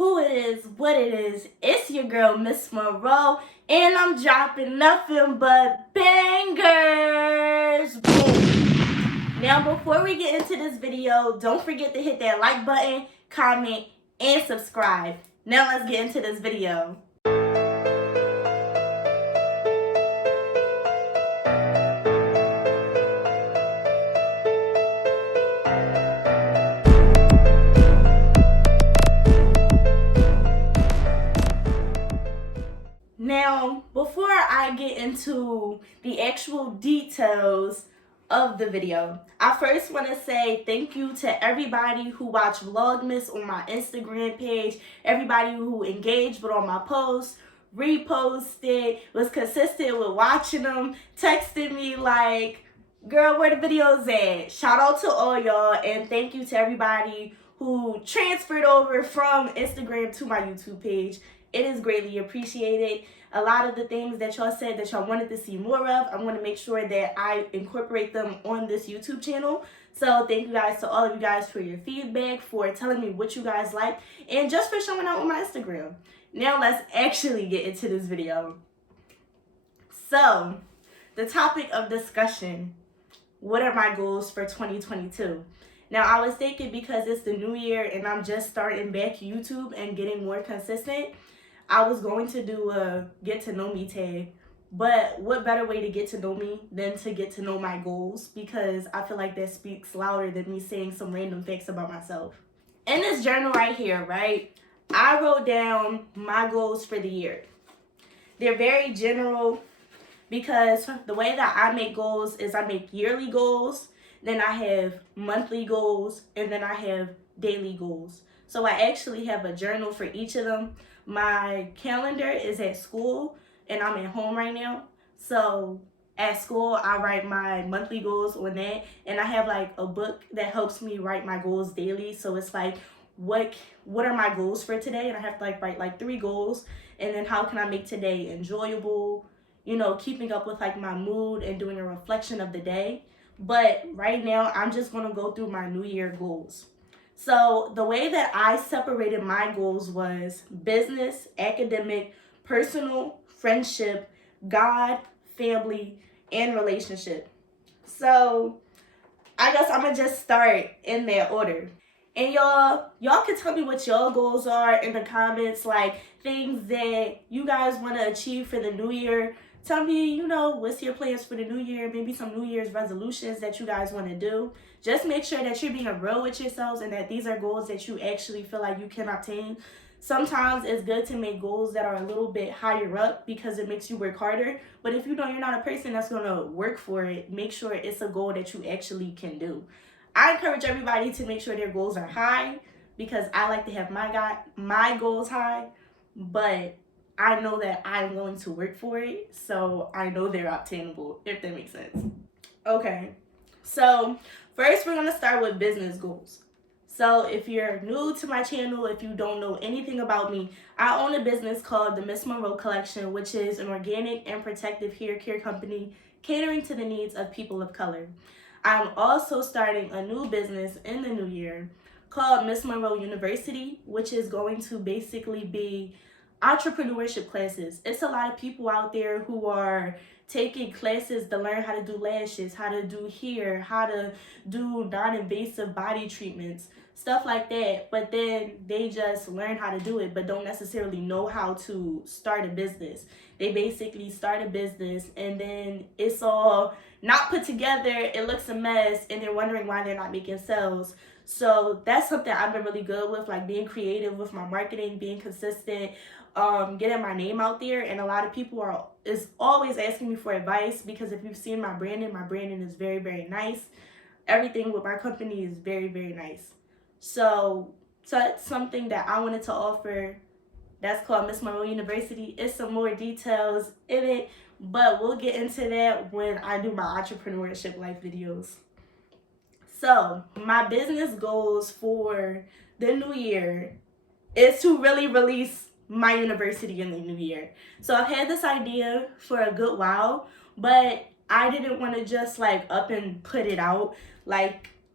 who it is, what it is. It's your girl, Miss Monroe, and I'm dropping nothing but bangers. Boom. Now, before we get into this video, don't forget to hit that like button, comment, and subscribe. Now, let's get into this video. Now, before I get into the actual details of the video, I first want to say thank you to everybody who watched Vlogmas on my Instagram page, everybody who engaged with all my posts, reposted, was consistent with watching them, texted me like, girl, where the videos at? Shout out to all y'all, and thank you to everybody who transferred over from Instagram to my YouTube page. It is greatly appreciated. A lot of the things that y'all said that y'all wanted to see more of, I'm going to make sure that I incorporate them on this YouTube channel. So thank you guys to all of you guys for your feedback, for telling me what you guys like, and just for showing out on my Instagram. Now let's actually get into this video. So, the topic of discussion, what are my goals for 2022? Now, I was thinking because it's the new year and I'm just starting back YouTube and getting more consistent, I was going to do a get to know me tag. But what better way to get to know me than to get to know my goals? Because I feel like that speaks louder than me saying some random facts about myself. In this journal right here, right, I wrote down my goals for the year. They're very general because the way that I make goals is I make yearly goals, then I have monthly goals, and then I have daily goals. So I actually have a journal for each of them. My calendar is at school, and I'm at home right now. So at school, I write my monthly goals on that, and I have like a book that helps me write my goals daily. So it's like, what are my goals for today? And I have to write like 3 goals, and then how can I make today enjoyable? You know, keeping up with like my mood and doing a reflection of the day. But right now, I'm just going to go through my New Year goals. So the way that I separated my goals was business, academic, personal, friendship, God, family, and relationship. So I guess I'm going to just start in that order. And y'all can tell me what your goals are in the comments, like things that you guys want to achieve for the new year. Tell me, what's your plans for the new year, maybe some New Year's resolutions that you guys want to do. Just make sure that you're being real with yourselves and that these are goals that you actually feel like you can obtain. Sometimes it's good to make goals that are a little bit higher up because it makes you work harder. But if you know you're not a person that's going to work for it, make sure it's a goal that you actually can do. I encourage everybody to make sure their goals are high because I like to have my goals high, but I know that I'm going to work for it, so I know they're obtainable, if that makes sense. Okay, so first we're going to start with business goals. So if you're new to my channel, if you don't know anything about me, I own a business called the Miss Monroe Collection, which is an organic and protective hair care company catering to the needs of people of color. I'm also starting a new business in the new year called Miss Monroe University, which is going to basically be entrepreneurship classes. It's a lot of people out there who are taking classes to learn how to do lashes, how to do hair, how to do non-invasive body treatments, stuff like that. But then they just learn how to do it, but don't necessarily know how to start a business. They basically start a business and then it's all not put together, it looks a mess, and they're wondering why they're not making sales. So that's something I've been really good with, like being creative with my marketing, being consistent, getting my name out there. And a lot of people is always asking me for advice because if you've seen my branding is very, very nice. Everything with my company is very, very nice. So that's something that I wanted to offer. That's called Miss Monroe University. It's some more details in it, but we'll get into that when I do my entrepreneurship life videos. So my business goals for the new year is to really release my university in the new year. So I've had this idea for a good while, but I didn't want to just up and put it out.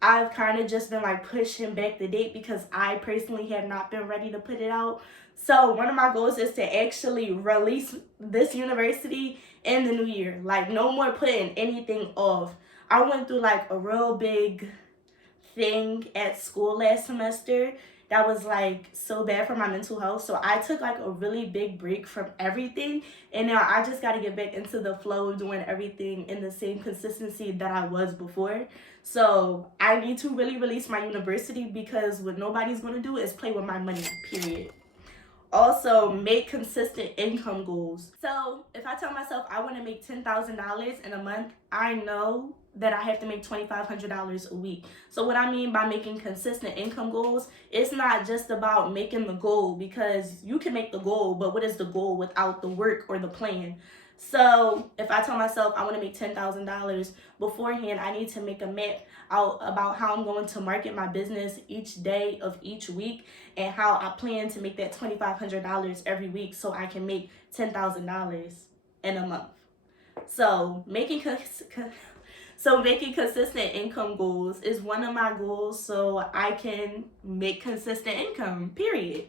I've kind of just been like pushing back the date because I personally have not been ready to put it out. So one of my goals is to actually release this university in the new year. Like, no more putting anything off. I went through like a real big thing at school last semester that was like so bad for my mental health. So I took like a really big break from everything, and now I just got to get back into the flow of doing everything in the same consistency that I was before. So I need to really release my university, because what nobody's going to do is play with my money, period. Also, make consistent income goals. So if I tell myself I want to make $10,000 in a month, I know that I have to make $2,500 a week. So what I mean by making consistent income goals, it's not just about making the goal, because you can make the goal, but what is the goal without the work or the plan? So if I tell myself I want to make $10,000 beforehand, I need to make a map out about how I'm going to market my business each day of each week, and how I plan to make that $2,500 every week so I can make $10,000 in a month. So making consistent income goals is one of my goals, so I can make consistent income, period.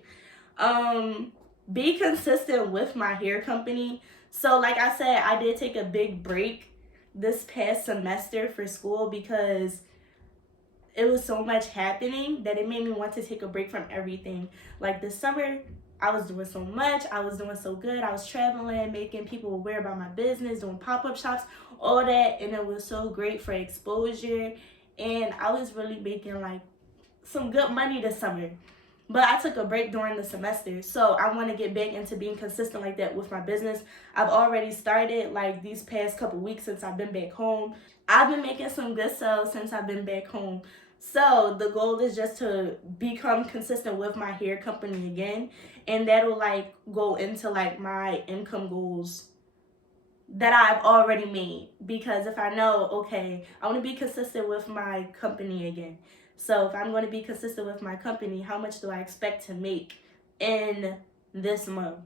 Be consistent with my hair company. So like I said, I did take a big break this past semester for school because it was so much happening that it made me want to take a break from everything. Like this summer, I was doing so much. I was doing so good. I was traveling, making people aware about my business, doing pop-up shops, all that. And it was so great for exposure. And I was really making like some good money this summer. But I took a break during the semester. So I want to get back into being consistent like that with my business. I've already started like these past couple weeks since I've been back home. I've been making some good sales since I've been back home. So the goal is just to become consistent with my hair company again. And that'll like go into like my income goals that I've already made. Because if I know, okay, I want to be consistent with my company again. So if I'm going to be consistent with my company, how much do I expect to make in this month?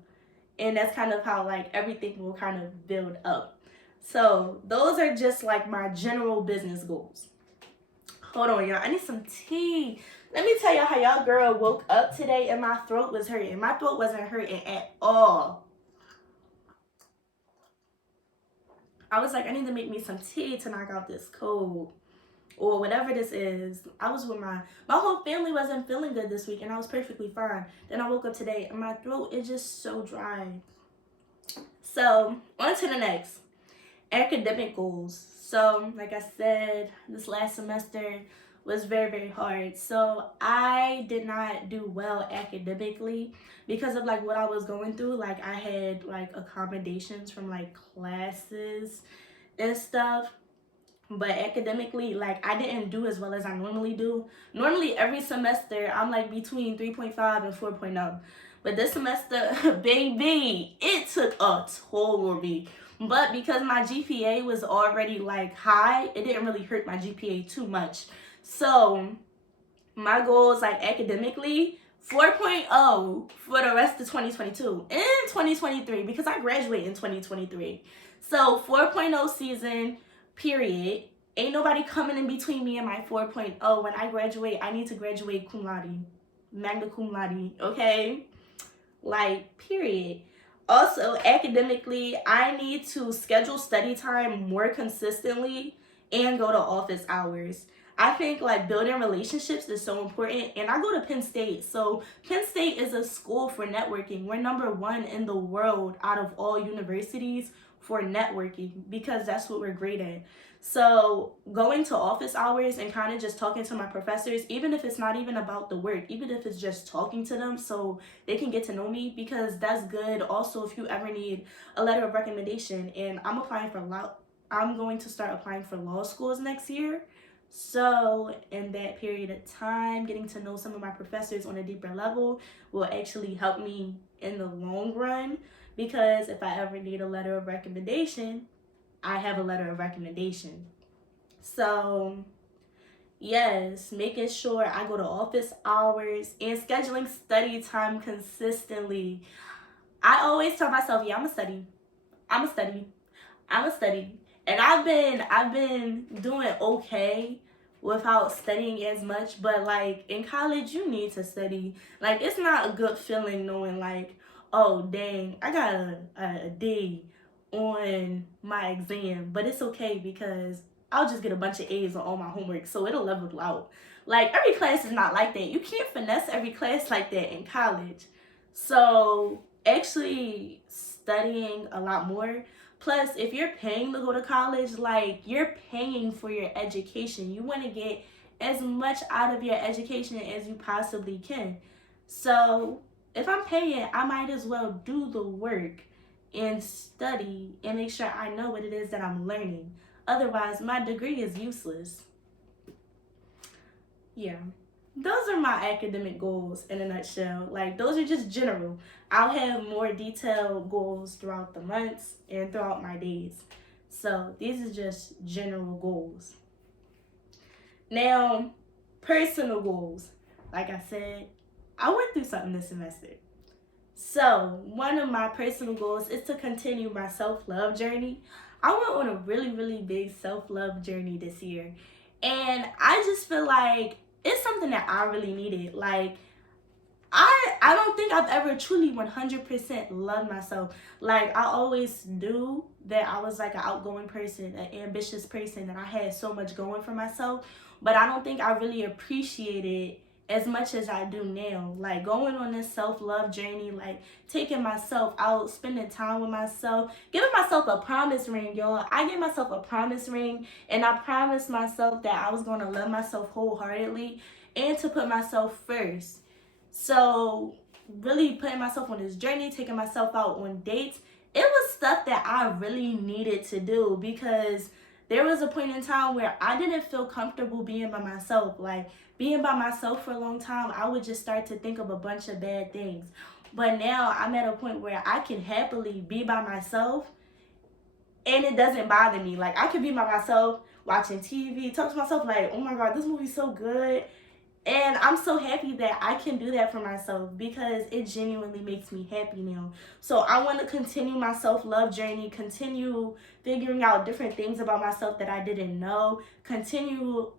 And that's kind of how like everything will kind of build up. So those are just like my general business goals. Hold on, y'all. I need some tea. Let me tell y'all how y'all girl woke up today and my throat was hurting. My throat wasn't hurting at all. I was like, I need to make me some tea to knock out this cold or whatever this is. I was with my whole family wasn't feeling good this week, and I was perfectly fine. Then I woke up today and my throat is just so dry. So on to the next. Academic goals. So like I said, this last semester was very, very hard. So I did not do well academically because of like what I was going through. Like I had like accommodations from like classes and stuff. But academically, like I didn't do as well as I normally do. Normally every semester I'm like between 3.5 and 4.0. But this semester, baby, it took a toll on me. But because my GPA was already like high, it didn't really hurt my GPA too much. So my goals like academically, 4.0 for the rest of 2022 and 2023, because I graduate in 2023. So 4.0 season, period. Ain't nobody coming in between me and my 4.0. When I graduate, I need to graduate cum laude, magna cum laude, okay? Like, period. Also, academically, I need to schedule study time more consistently and go to office hours. I think like building relationships is so important, and I go to Penn State. So Penn State is a school for networking. We're #1 in the world out of all universities for networking because that's what we're great at. So going to office hours and kind of just talking to my professors, even if it's not even about the work, even if it's just talking to them so they can get to know me, because that's good. Also, if you ever need a letter of recommendation, and I'm going to start applying for law schools next year. So in that period of time, getting to know some of my professors on a deeper level will actually help me in the long run, because if I ever need a letter of recommendation, I have a letter of recommendation. So yes, making sure I go to office hours and scheduling study time consistently. I always tell myself, yeah, I'm gonna study. I'm gonna study. And I've been doing okay without studying as much. But like in college, you need to study. Like it's not a good feeling knowing like, oh dang, I got a D on my exam, but it's okay because I'll just get a bunch of A's on all my homework, so it'll level out. Like every class is not like that. You can't finesse every class like that in college. So actually studying a lot more. Plus, if you're paying to go to college, like you're paying for your education. You want to get as much out of your education as you possibly can. So if I'm paying, I might as well do the work and study and make sure I know what it is that I'm learning. Otherwise, my degree is useless. Yeah. Those are my academic goals in a nutshell. Like, those are just general. I'll have more detailed goals throughout the months and throughout my days. So, these are just general goals. Now, personal goals. Like I said, I went through something this semester. So, one of my personal goals is to continue my self-love journey. I went on a really, really big self-love journey this year. And I just feel like it's something that I really needed. Like, I don't think I've ever truly 100% loved myself. Like, I always knew that I was like an outgoing person, an ambitious person, and I had so much going for myself. But I don't think I really appreciated as much as I do now. Like going on this self-love journey, like taking myself out, spending time with myself, giving myself a promise ring, y'all. I gave myself a promise ring and I promised myself that I was going to love myself wholeheartedly and to put myself first. So really putting myself on this journey, taking myself out on dates, it was stuff that I really needed to do because there was a point in time where I didn't feel comfortable being by myself. Like being by myself for a long time, I would just start to think of a bunch of bad things. But now I'm at a point where I can happily be by myself and it doesn't bother me. Like I could be by myself watching TV, talk to myself like, oh my God, this movie's so good. And I'm so happy that I can do that for myself because it genuinely makes me happy now. So I want to continue my self-love journey, continue figuring out different things about myself that I didn't know, continue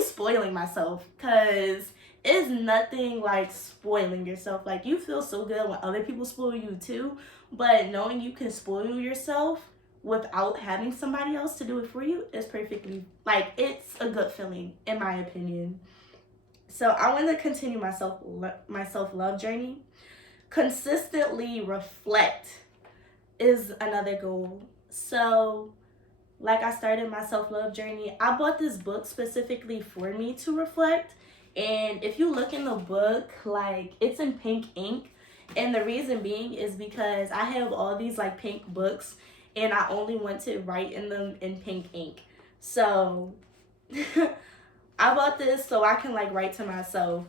spoiling myself because it's nothing like spoiling yourself. Like you feel so good when other people spoil you too, but knowing you can spoil yourself without having somebody else to do it for you is perfectly, like it's a good feeling in my opinion. So I want to continue my self-love journey. Consistently reflect is another goal. So like I started my self-love journey, I bought this book specifically for me to reflect. And if you look in the book, like it's in pink ink. And the reason being is because I have all these like pink books and I only want to write in them in pink ink. So I bought this so I can like write to myself.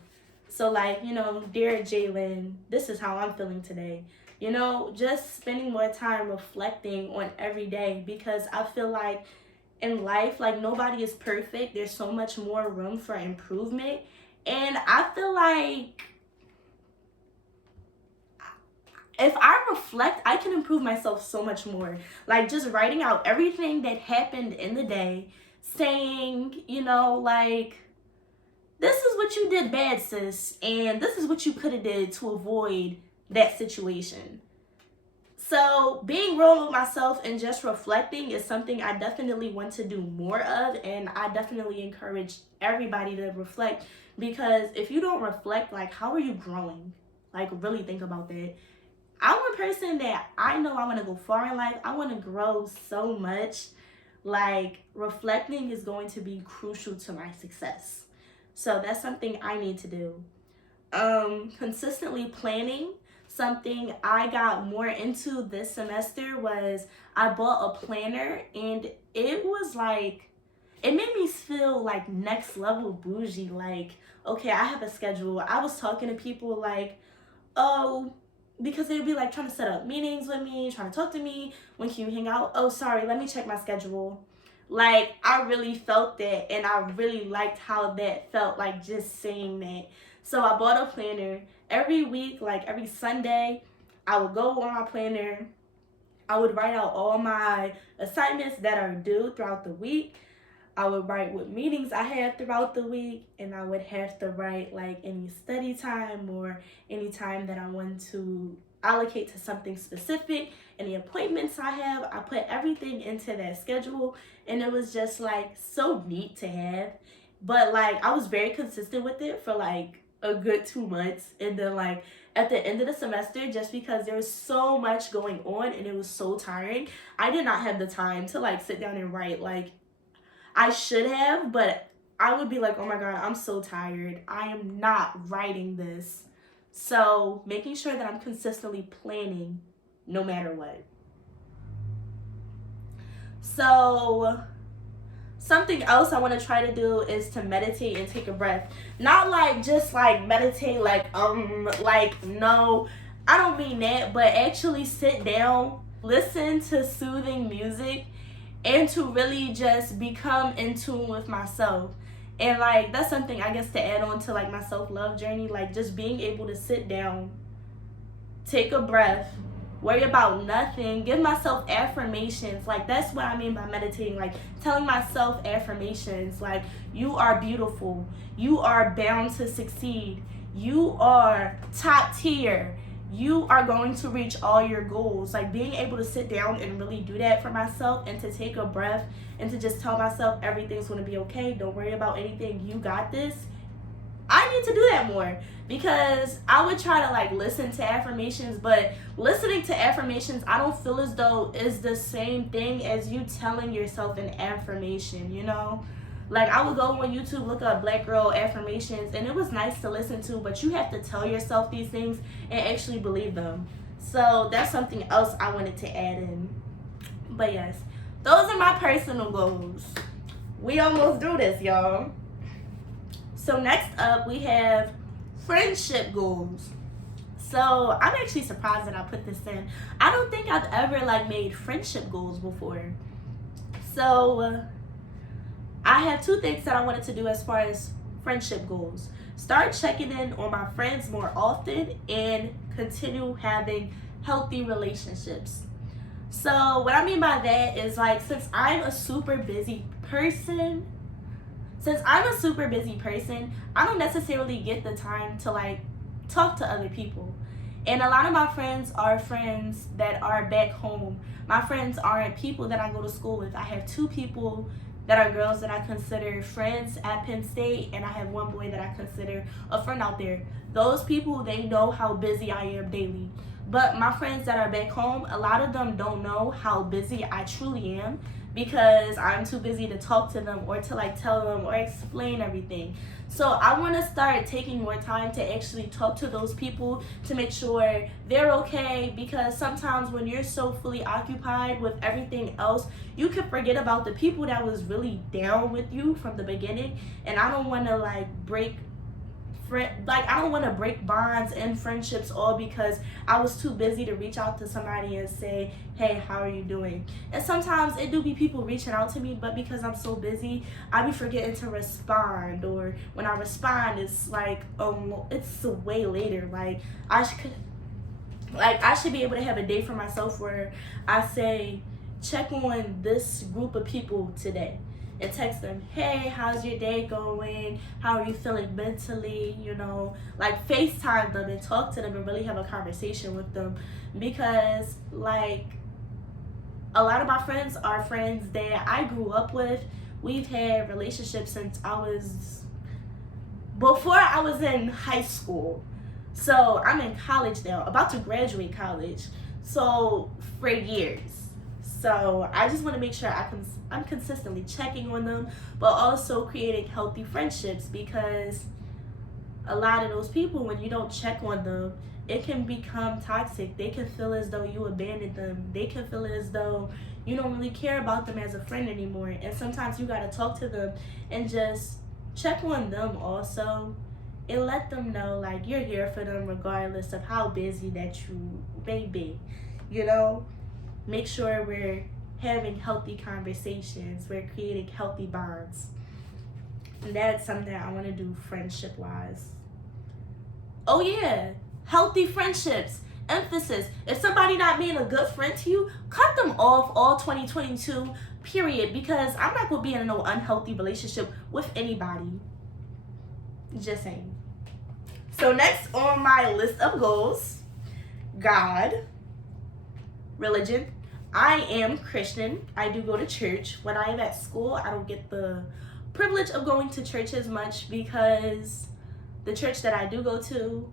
So like, you know, dear Jalen, this is how I'm feeling today. You know, just spending more time reflecting on every day because I feel like in life, like nobody is perfect. There's so much more room for improvement. And I feel like if I reflect, I can improve myself so much more. Like just writing out everything that happened in the day, saying, you know, like, this is what you did bad, sis, and this is what you could have did to avoid that situation. So being real with myself and just reflecting is something I definitely want to do more of, and I definitely encourage everybody to reflect because if you don't reflect, like, how are you growing? Like, really think about that. I'm a person that I know I want to go far in life. I want to grow so much. Like, reflecting is going to be crucial to my success. So that's something I need to do. Consistently planning. Something I got more into this semester was I bought a planner and it was like, it made me feel like next level bougie. Like, okay, I have a schedule. I was talking to people like, oh, because they'd be like trying to set up meetings with me, trying to talk to me. When can you hang out? Oh, sorry, let me check my schedule. Like, I really felt that and I really liked how that felt, like just saying that. So I bought a planner. Every week, like every Sunday, I would go on my planner. I would write out all my assignments that are due throughout the week. I would write what meetings I had throughout the week, and I would have to write like any study time or any time that I want to allocate to something specific, any appointments I have. I put everything into that schedule, and it was just like so neat to have. But like I was very consistent with it for like a good 2 months, and then like at the end of the semester, just because there was so much going on and it was so tiring, I did not have the time to like sit down and write. Like I should have, but I would be like, oh my God, I'm so tired, I am not writing this. So making sure that I'm consistently planning no matter what. So something else I want to try to do is to meditate and take a breath. Not like just like meditate like no, I don't mean that, but actually sit down, listen to soothing music, and to really just become in tune with myself. And like that's something I guess to add on to like my self-love journey, like just being able to sit down, take a breath, worry about nothing, give myself affirmations. Like that's what I mean by meditating, like telling myself affirmations like you are beautiful, you are bound to succeed, you are top tier, you are going to reach all your goals. Like being able to sit down and really do that for myself, and to take a breath and to just tell myself everything's going to be okay, don't worry about anything, you got this. I need to do that more, because I would try to like listen to affirmations, but listening to affirmations I don't feel as though is the same thing as you telling yourself an affirmation, you know? Like I would go on YouTube, look up black girl affirmations, and it was nice to listen to, but you have to tell yourself these things and actually believe them. So that's something else I wanted to add in. But yes, those are my personal goals. We almost do this, y'all. So next up we have friendship goals. So I'm actually surprised that I put this in. I don't think I've ever like made friendship goals before. So I have 2 things that I wanted to do as far as friendship goals. Start checking in on my friends more often and continue having healthy relationships. So what I mean by that is like since I'm a super busy person, I don't necessarily get the time to like talk to other people. And a lot of my friends are friends that are back home. My friends aren't people that I go to school with. I have 2 people that are girls that I consider friends at Penn State, and I have 1 boy that I consider a friend out there. Those people, they know how busy I am daily. But my friends that are back home, a lot of them don't know how busy I truly am, because I'm too busy to talk to them or to like tell them or explain everything. So I want to start taking more time to actually talk to those people to make sure they're okay, because sometimes when you're so fully occupied with everything else, you can forget about the people that was really down with you from the beginning. And I don't want to like I don't want to break bonds and friendships all because I was too busy to reach out to somebody and say, hey, how are you doing? And sometimes it do be people reaching out to me, but because I'm so busy, I be forgetting to respond, or when I respond, it's like it's way later. Like I should be able to have a day for myself where I say, check on this group of people today. And text them, hey, how's your day going? How are you feeling mentally? You know, like FaceTime them and talk to them and really have a conversation with them. Because like a lot of my friends are friends that I grew up with. We've had relationships since before I was in high school. So I'm in college now, about to graduate college. So for years. So I just want to make sure I'm consistently checking on them, but also creating healthy friendships, because a lot of those people, when you don't check on them, it can become toxic. They can feel as though you abandoned them. They can feel as though you don't really care about them as a friend anymore. And sometimes you got to talk to them and just check on them also, and let them know like you're here for them regardless of how busy that you may be, you know? Make sure we're having healthy conversations, we're creating healthy bonds. And that's something I want to do friendship wise. Oh yeah, healthy friendships. Emphasis. If somebody not being a good friend to you, cut them off all 2022. period, because I'm not going to be in no unhealthy relationship with anybody. Just saying. So next on my list of goals, God, religion. I am Christian. I do go to church. When I am at school, I don't get the privilege of going to church as much because the church that I do go to,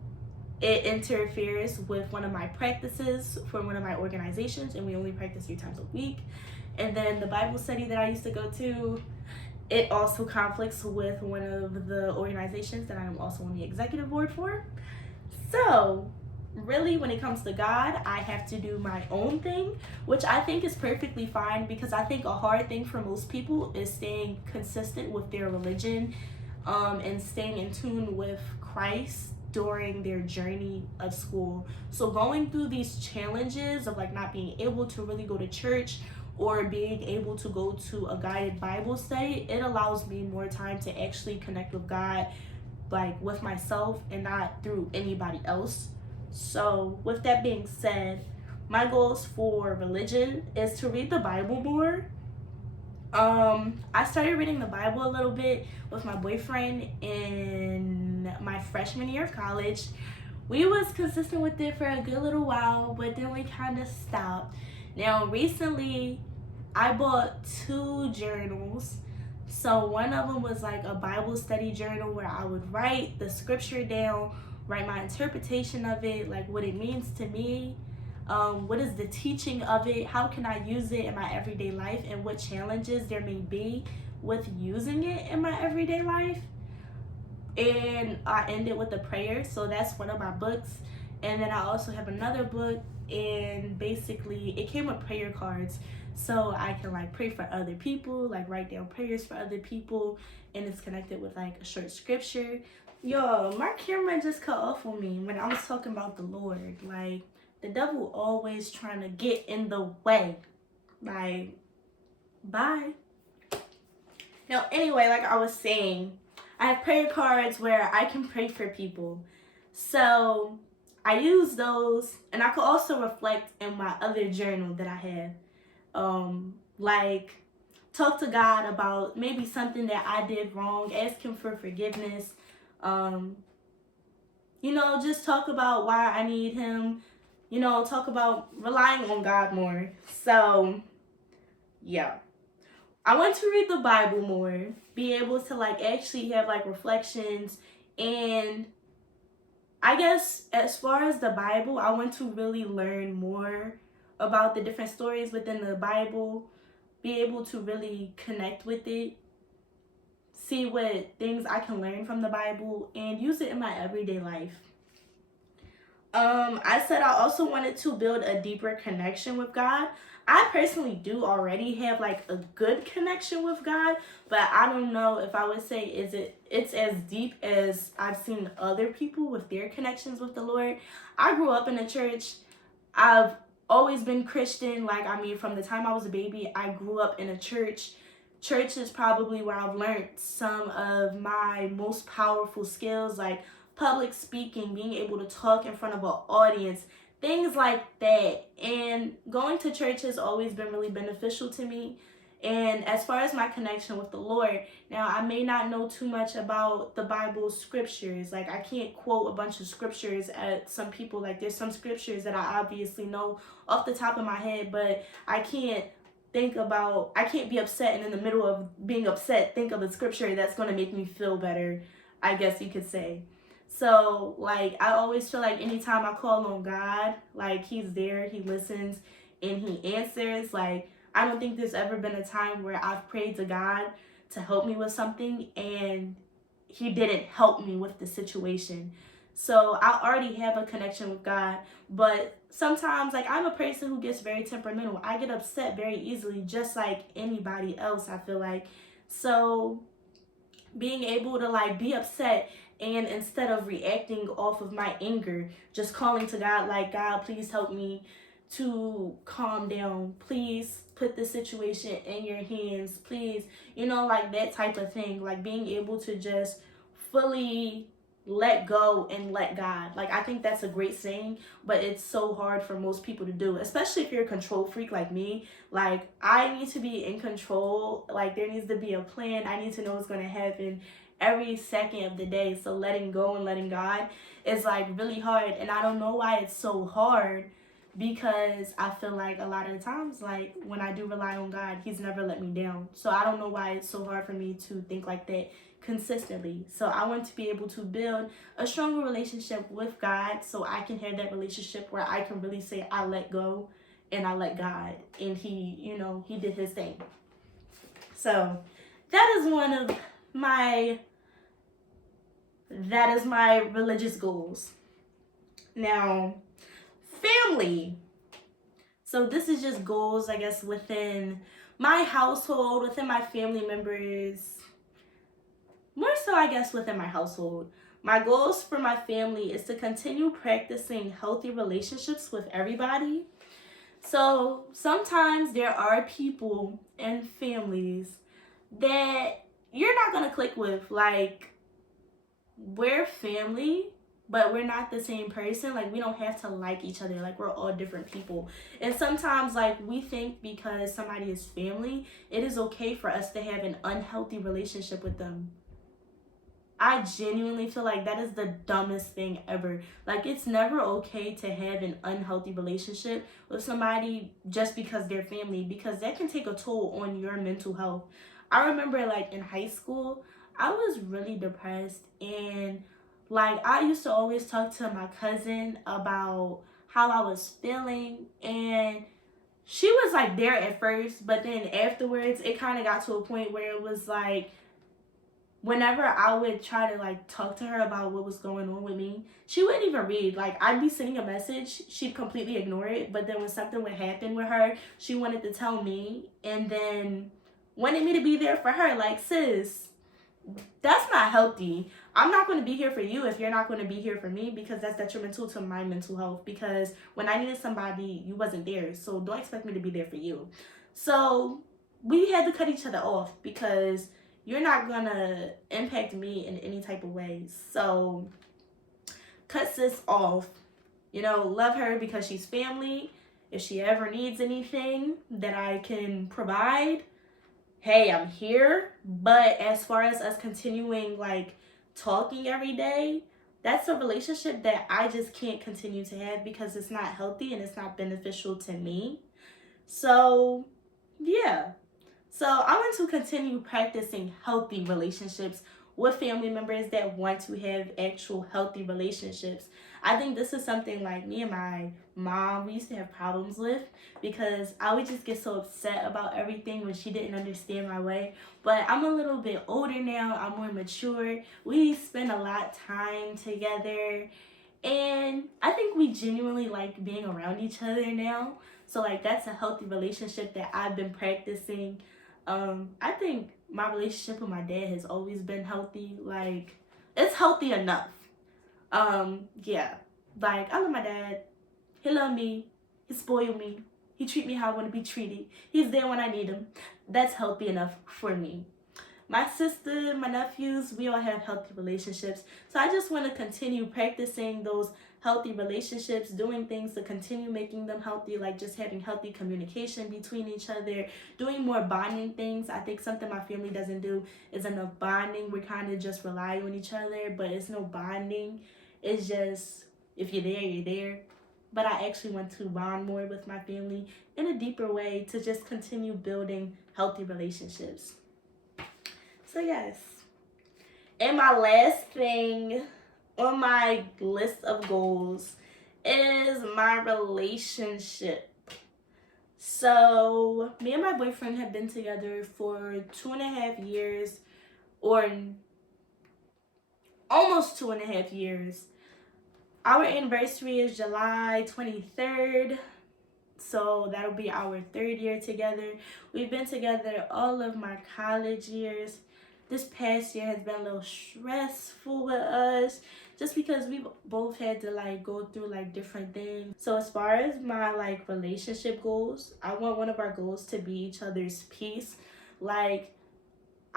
it interferes with one of my practices for one of my organizations, and we only practice 3 times a week. And then the Bible study that I used to go to, it also conflicts with one of the organizations that I am also on the executive board for. So really, when it comes to God, I have to do my own thing, which I think is perfectly fine, because I think a hard thing for most people is staying consistent with their religion, and staying in tune with Christ during their journey of school. So going through these challenges of like not being able to really go to church or being able to go to a guided Bible study, it allows me more time to actually connect with God, like with myself and not through anybody else. So with that being said, my goals for religion is to read the Bible more. I started reading the Bible a little bit with my boyfriend in my freshman year of college. We was consistent with it for a good little while, but then we kind of stopped. Now recently, I bought 2 journals. So one of them was like a Bible study journal where I would write the scripture down, write my interpretation of it, like what it means to me, what is the teaching of it, how can I use it in my everyday life, and what challenges there may be with using it in my everyday life. And I ended with a prayer, so that's one of my books. And then I also have another book, and basically it came with prayer cards, so I can like pray for other people, like write down prayers for other people, and it's connected with like a short scripture. Yo, my camera just cut off on me when I was talking about the Lord. Like, the devil always trying to get in the way. Like, bye. Now, anyway, like I was saying, I have prayer cards where I can pray for people. So I use those, and I could also reflect in my other journal that I have. Like, talk to God about maybe something that I did wrong, ask him for forgiveness. Just talk about why I need him. Talk about relying on God more. So, yeah. I want to read the Bible more, be able to like actually have like reflections, and I guess as far as the Bible, I want to really learn more about the different stories within the Bible, be able to really connect with it, see what things I can learn from the Bible, and use it in my everyday life. I said I also wanted to build a deeper connection with God. I personally do already have like a good connection with God, but I don't know if I would say it's as deep as I've seen other people with their connections with the Lord. I grew up in a church. I've always been Christian. From the time I was a baby, I grew up in a church. Church is probably where I've learned some of my most powerful skills, like public speaking, being able to talk in front of an audience, things like that. And going to church has always been really beneficial to me. And as far as my connection with the Lord, now I may not know too much about the Bible scriptures. Like, I can't quote a bunch of scriptures at some people. Like, there's some scriptures that I obviously know off the top of my head, but I can't be upset, and in the middle of being upset, think of a scripture that's going to make me feel better, I guess you could say. So, like, I always feel like anytime I call on God, like, he's there, he listens, and he answers. Like, I don't think there's ever been a time where I've prayed to God to help me with something and he didn't help me with the situation. So I already have a connection with God, but sometimes, like, I'm a person who gets very temperamental. I get upset very easily, just like anybody else, I feel like. So being able to, like, be upset, and instead of reacting off of my anger, just calling to God, like, God, please help me to calm down. Please put the situation in your hands. Please, like that type of thing. Like, being able to just fully let go and let God. Like, I think that's a great saying, but it's so hard for most people to do, especially if you're a control freak like me. Like, I need to be in control. Like, there needs to be a plan. I need to know what's going to happen every second of the day. So letting go and letting God is like really hard. And I don't know why it's so hard, because I feel like a lot of the times, like when I do rely on God, He's never let me down. So I don't know why it's so hard for me to think like that consistently. So I want to be able to build a stronger relationship with God, so I can have that relationship where I can really say I let go and I let God, and He, He did His thing. So that is one of my religious goals. Now, family. So this is just goals, I guess, within my household, within my family members. More so, I guess, within my household. My goals for my family is to continue practicing healthy relationships with everybody. So sometimes there are people and families that you're not going to click with. Like, we're family, but we're not the same person. Like, we don't have to like each other. Like, we're all different people. And sometimes, like, we think because somebody is family, it is okay for us to have an unhealthy relationship with them. I genuinely feel like that is the dumbest thing ever. Like, it's never okay to have an unhealthy relationship with somebody just because they're family, because that can take a toll on your mental health. I remember, like, in high school, I was really depressed, and like, I used to always talk to my cousin about how I was feeling, and she was like there at first, but then afterwards it kind of got to a point where it was like, whenever I would try to like talk to her about what was going on with me, she wouldn't even read. Like, I'd be sending a message, she'd completely ignore it, but then when something would happen with her, she wanted to tell me, and then wanted me to be there for her. Like, sis, that's not healthy. I'm not going to be here for you if you're not going to be here for me, because that's detrimental to my mental health. Because when I needed somebody, you wasn't there. So don't expect me to be there for you. So we had to cut each other off, because you're not going to impact me in any type of way. So cut sis off. Love her because she's family. If she ever needs anything that I can provide, hey, I'm here. But as far as us continuing like talking every day, that's a relationship that I just can't continue to have, because it's not healthy and it's not beneficial to me. So yeah. So I want to continue practicing healthy relationships with family members that want to have actual healthy relationships. I think this is something like me and my mom, we used to have problems with, because I would just get so upset about everything when she didn't understand my way. But I'm a little bit older now. I'm more mature. We spend a lot of time together. And I think we genuinely like being around each other now. So like, that's a healthy relationship that I've been practicing. I think my relationship with my dad has always been healthy. Like, it's healthy enough. Yeah. Like, I love my dad. He love me. He spoil me. He treat me how I want to be treated. He's there when I need him. That's healthy enough for me. My sister, my nephews, we all have healthy relationships. So I just want to continue practicing those healthy relationships, doing things to continue making them healthy, like just having healthy communication between each other, doing more bonding things. I think something my family doesn't do is enough bonding. We kind of just rely on each other, but it's no bonding. It's just, if you're there, you're there. But I actually want to bond more with my family in a deeper way, to just continue building healthy relationships. So yes. And my last thing on my list of goals is my relationship. So me and my boyfriend have been together for 2.5 years, or almost 2.5 years. Our anniversary is July 23rd. So that'll be our 3rd year together. We've been together all of my college years. This past year has been a little stressful with us, just because we both had to like go through like different things. So as far as my like relationship goals, I want one of our goals to be each other's peace. Like,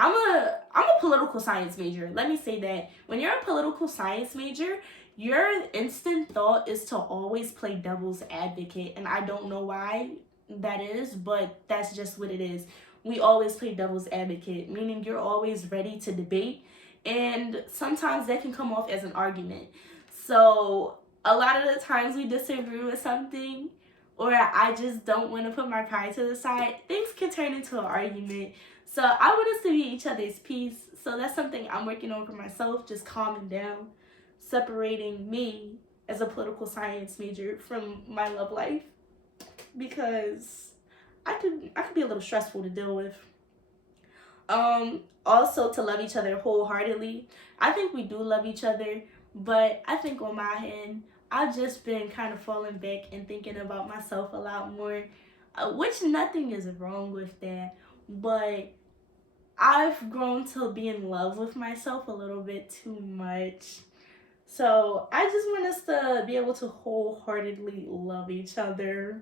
I'm a political science major. Let me say that. When you're a political science major, your instant thought is to always play devil's advocate. And I don't know why that is, but that's just what it is. We always play devil's advocate, meaning you're always ready to debate. And sometimes that can come off as an argument. So a lot of the times we disagree with something, or I just don't want to put my pride to the side, things can turn into an argument. So I want us to be each other's peace. So that's something I'm working on for myself, just calming down, separating me as a political science major from my love life, because I could be a little stressful to deal with. Also to love each other wholeheartedly. I think we do love each other, but I think on my end, I've just been kind of falling back and thinking about myself a lot more, which nothing is wrong with that, but I've grown to be in love with myself a little bit too much. So I just want us to be able to wholeheartedly love each other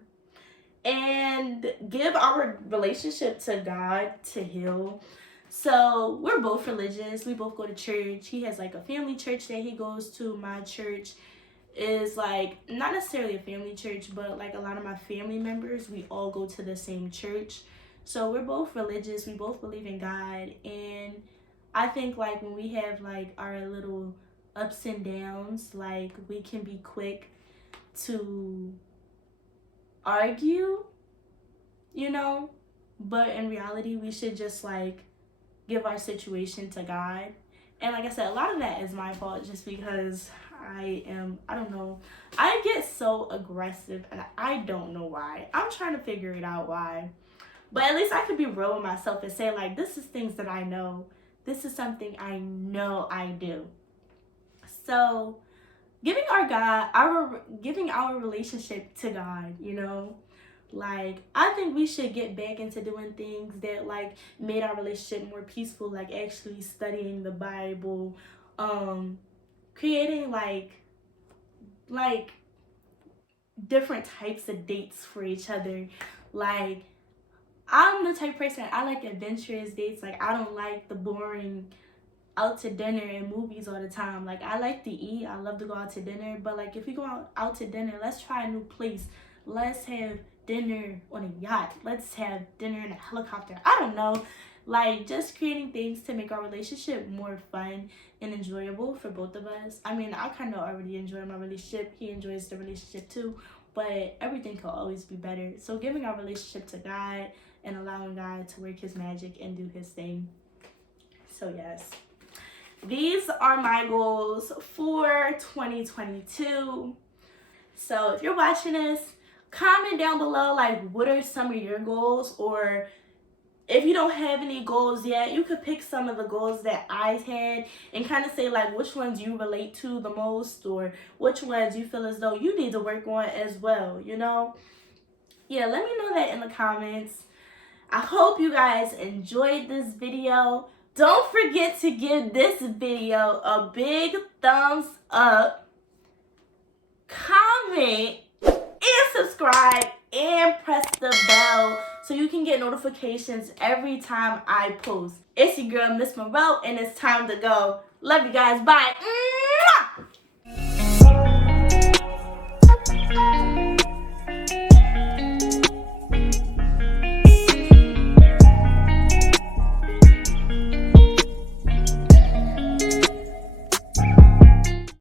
and give our relationship to God to heal. So we're both religious. We both go to church. He has like a family church that he goes to. My church is like not necessarily a family church, but like a lot of my family members, we all go to the same church. So we're both religious. We both believe in God. And I think like when we have like our little ups and downs, like we can be quick to argue, you know, but in reality we should just like give our situation to God. And like I said, a lot of that is my fault, just because I don't know, I get so aggressive and I don't know why. I'm trying to figure it out why, but at least I could be real with myself and say like, this is things that I know, this is something I know I do. So giving our relationship to God, you know, like I think we should get back into doing things that like made our relationship more peaceful, like actually studying the Bible, creating like different types of dates for each other. Like I'm the type of person, I like adventurous dates. Like I don't like the boring out to dinner and movies all the time. Like I like to eat, I love to go out to dinner, but like if we go out to dinner, let's try a new place. Let's have dinner on a yacht. Let's have dinner in a helicopter. I don't know. Like just creating things to make our relationship more fun and enjoyable for both of us. I mean, I kind of already enjoy my relationship. He enjoys the relationship too, but everything could always be better. So giving our relationship to God and allowing God to work his magic and do his thing. So yes, these are my goals for 2022. So if you're watching this, comment down below like what are some of your goals, or if you don't have any goals yet, you could pick some of the goals that I had and kind of say like which ones you relate to the most, or which ones you feel as though you need to work on as well, you know? Yeah, let me know that in the comments. I hope you guys enjoyed this video. Don't forget to give this video a big thumbs up, comment, and subscribe, and press the bell so you can get notifications every time I post. It's your girl, Miss Monroe, and it's time to go. Love you guys. Bye.